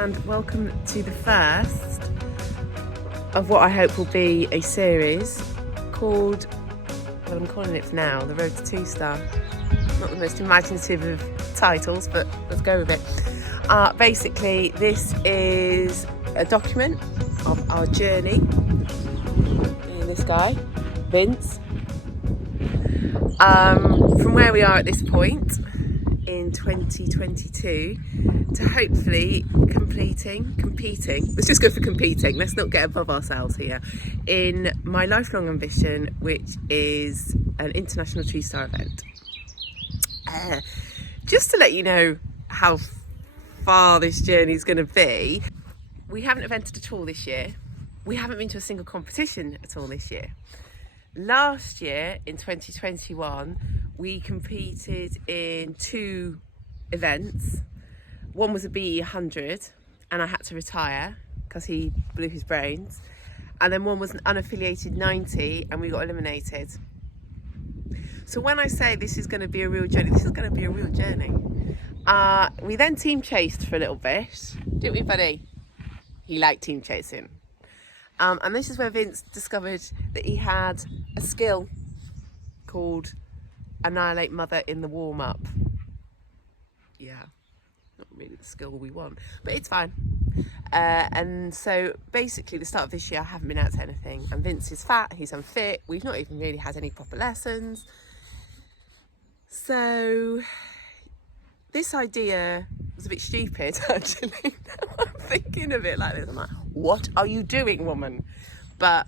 and welcome to the first of what I hope will be a series called, well, I'm calling it for now, The Road to Two Star. Not the most imaginative of titles, but let's go with it. Basically, this is a document of our journey. And this guy, Vince, from where we are at this point in 2022 to hopefully competing, let's just go for competing, let's not get above ourselves here, in my lifelong ambition, which is an international two-star event. Just to let you know how far this journey is going to be, we haven't evented at all this year. We haven't been to a single competition at all this year. Last year, in 2021, we competed in 2 events. One was a BE 100, and I had to retire because he blew his brains. And then one was an unaffiliated 90, and we got eliminated. So when I say this is going to be a real journey, this is going to be a real journey. We then team chased for a little bit, didn't we, buddy? He liked team chasing. And this is where Vince discovered that he had a skill called Annihilate Mother in the warm-up. Yeah, not really the skill we want, but it's fine. And so basically the start of this year I haven't been out to anything, and Vince is fat, he's unfit, we've not even really had any proper lessons. So this idea was a bit stupid, actually. I'm thinking of it like this, I'm like, what are you doing, woman? But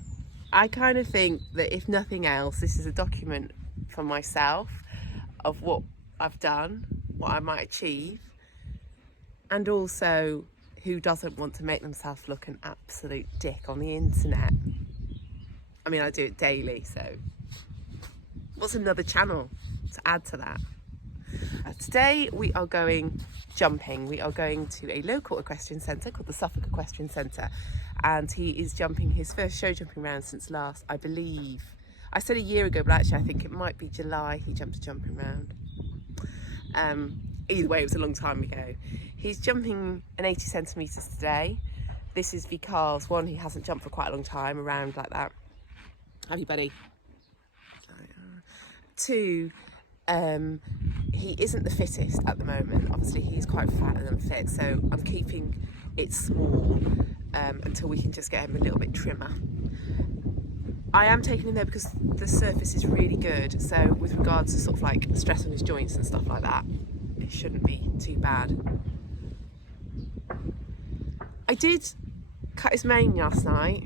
I kind of think that if nothing else, this is a document for myself of what I've done, what I might achieve, and also who doesn't want to make themselves look an absolute dick on the internet. I mean, I do it daily, so what's another channel to add to that? Today we are going jumping. We are going to a local equestrian centre called the Suffolk Equestrian Centre, and he is jumping his first show jumping round since last, I believe, I said a year ago, but actually I think it might be July he jumped a jumping round. Either way, it was a long time ago. He's jumping an 80 centimetres today. This is because, one, he hasn't jumped for quite a long time around like that. Have you, buddy? 2, he isn't the fittest at the moment. Obviously he's quite fat and unfit, so I'm keeping it small until we can just get him a little bit trimmer. I am taking him there because the surface is really good, so with regards to sort of like stress on his joints and stuff like that, it shouldn't be too bad. I did cut his mane last night.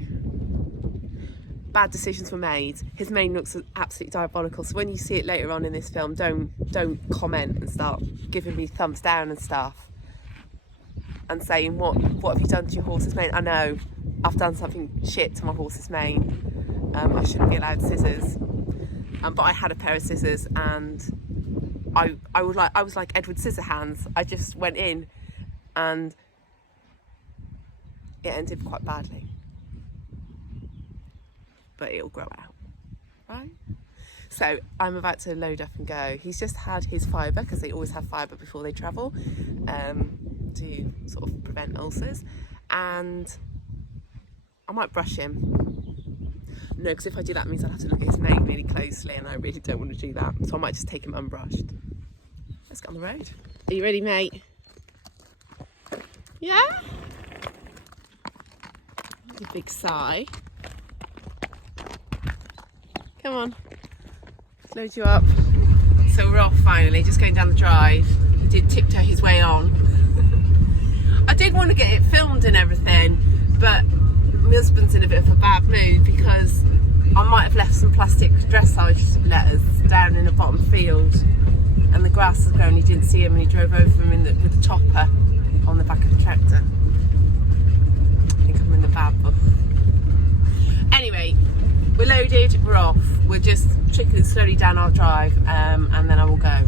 Bad decisions were made. His mane looks absolutely diabolical, so when you see it later on in this film, don't comment and start giving me thumbs down and stuff and saying what have you done to your horse's mane. I know I've done something shit to my horse's mane. I shouldn't be allowed scissors, but I had a pair of scissors, and I was like Edward Scissorhands. I just went in and it ended quite badly. But it'll grow out, right? So I'm about to load up and go. He's just had his fibre, because they always have fibre before they travel, to sort of prevent ulcers. And I might brush him. No, because if I do that, it means I'll have to look at his mane really closely, and I really don't want to do that. So I might just take him unbrushed. Let's get on the road. Are you ready, mate? Yeah? That's a big sigh. Come on, let's load you up. So we're off finally, just going down the drive. He did tiptoe his way on. I did want to get it filmed and everything, but my husband's in a bit of a bad mood because I might have left some plastic dressage letters down in the bottom field, and the grass has grown. He didn't see him and he drove over him with the chopper on the back of the tractor. I think I'm in the bad book. Anyway, we're loaded, we're off. We're just trickling slowly down our drive, and then I will go.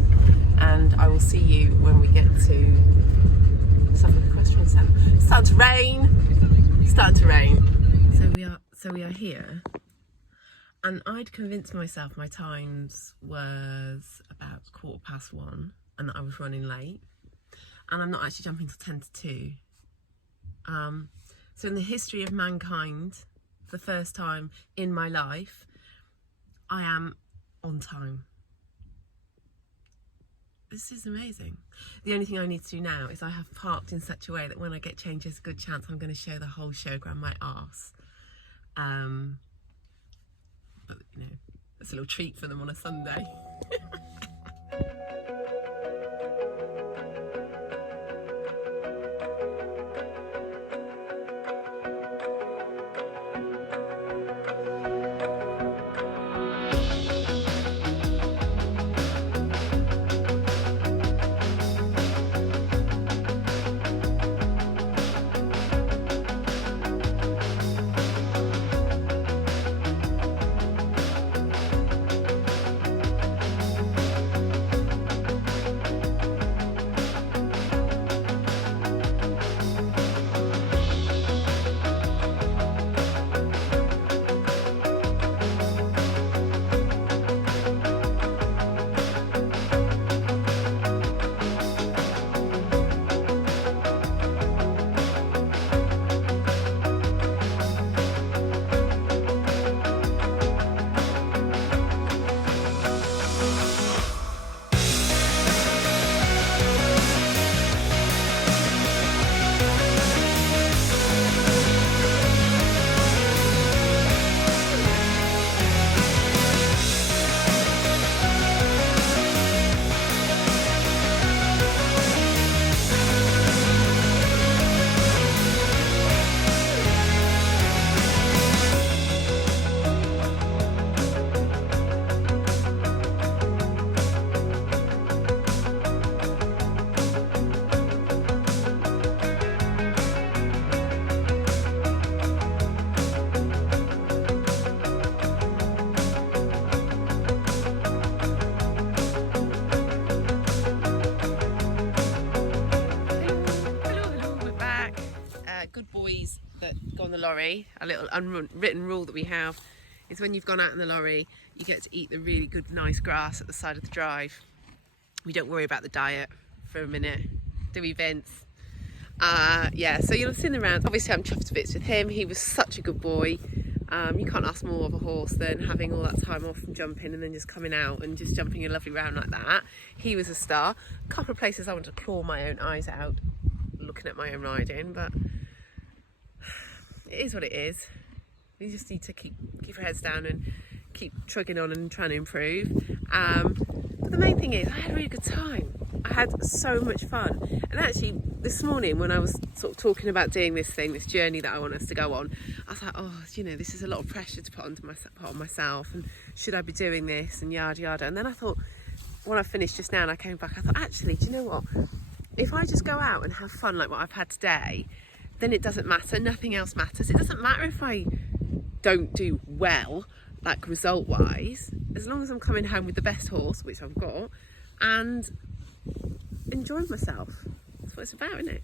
And I will see you when we get to Suffolk Equestrian Centre. It's starting to rain. It's starting to rain. So we are here. And I'd convinced myself my times was about 1:15 and that I was running late. And I'm not actually jumping till 10 to 2. So in the history of mankind, for the first time in my life, I am on time. This is amazing. The only thing I need to do now is I have parked in such a way that when I get changed, there's a good chance I'm going to show the whole showground my arse. But you know, it's a little treat for them on a Sunday. Good boys that go on the lorry, a little unwritten rule that we have is when you've gone out in the lorry, you get to eat the really good, nice grass at the side of the drive. We don't worry about the diet for a minute, do we, Vince? Yeah, so you'll have seen the rounds. Obviously, I'm chuffed to bits with him. He was such a good boy. You can't ask more of a horse than having all that time off from jumping and then just coming out and just jumping a lovely round like that. He was a star. A couple of places I want to claw my own eyes out looking at my own riding, but it is what it is. You just need to keep your heads down and keep trugging on and trying to improve. But the main thing is I had a really good time. I had so much fun. And actually this morning when I was sort of talking about doing this journey that I want us to go on, I was like, oh, you know, this is a lot of pressure to put on myself, and should I be doing this, and yada yada. And then I thought, when I finished just now and I came back, I thought, actually, do you know what? If I just go out and have fun like what I've had today, then it doesn't matter, nothing else matters. It doesn't matter if I don't do well, like result-wise, as long as I'm coming home with the best horse, which I've got, and enjoying myself. That's what it's about, isn't it?